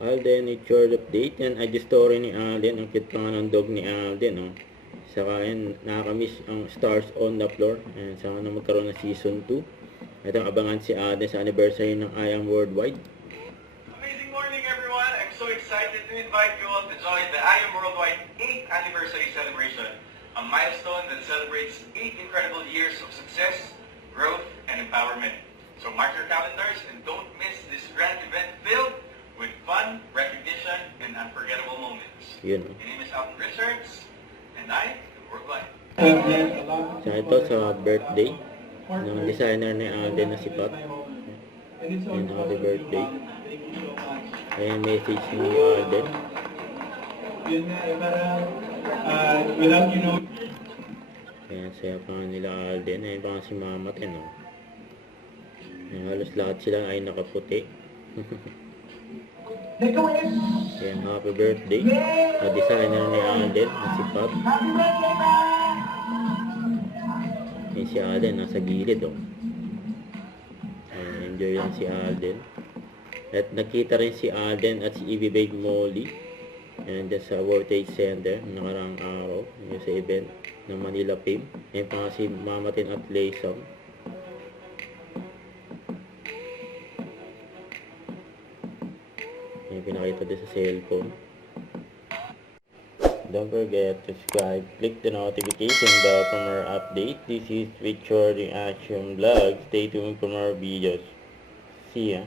Alden, it's your update. Yan ay the story ni Alden. Ang cute pa nga ng dog ni Alden. Oh. Saka yan, nakakamiss ang Stars on the Floor. And saka na magkaroon ng season 2. Ito ang abangan si Alden sa anniversary ng I Am Worldwide. Amazing morning, everyone. I'm so excited to invite you all to join the I Am Worldwide 8th anniversary celebration. A milestone that celebrates 8 incredible years of success, growth, and empowerment. So mark your calendars and don't miss this grand event filled with fun, recognition, and unforgettable moments. Yun. My name is Alton Richards, and I am Worldwide. Sa ito sa birthday ng designer ni Alden na si Pat. And happy birthday. Ayan message ni Alden. Yun nga eh, parang without you know. Ayan, saya pa nga nila Alden. Ayan pa nga si Mama Ten. Oh. Ayan, halos lahat sila ay nakaputi. Ayan, happy birthday. Designer ni Alden na si Pat. Ayan si Alden, nasa gilid. Oh. Ayan, enjoy lang si Alden. At nakita rin si Alden at si Evie Babe Molly. Ayan, dyan sa World Trade Center nakarang araw. Yung sa event ng Manila Fame. Ayan pa nga si Mama Tin at Laysam. Ayan, pinakita din sa cellphone. Don't forget to subscribe, click the notification bell for more updates. This is Victor the Action Vlog. Stay tuned for more videos. See ya.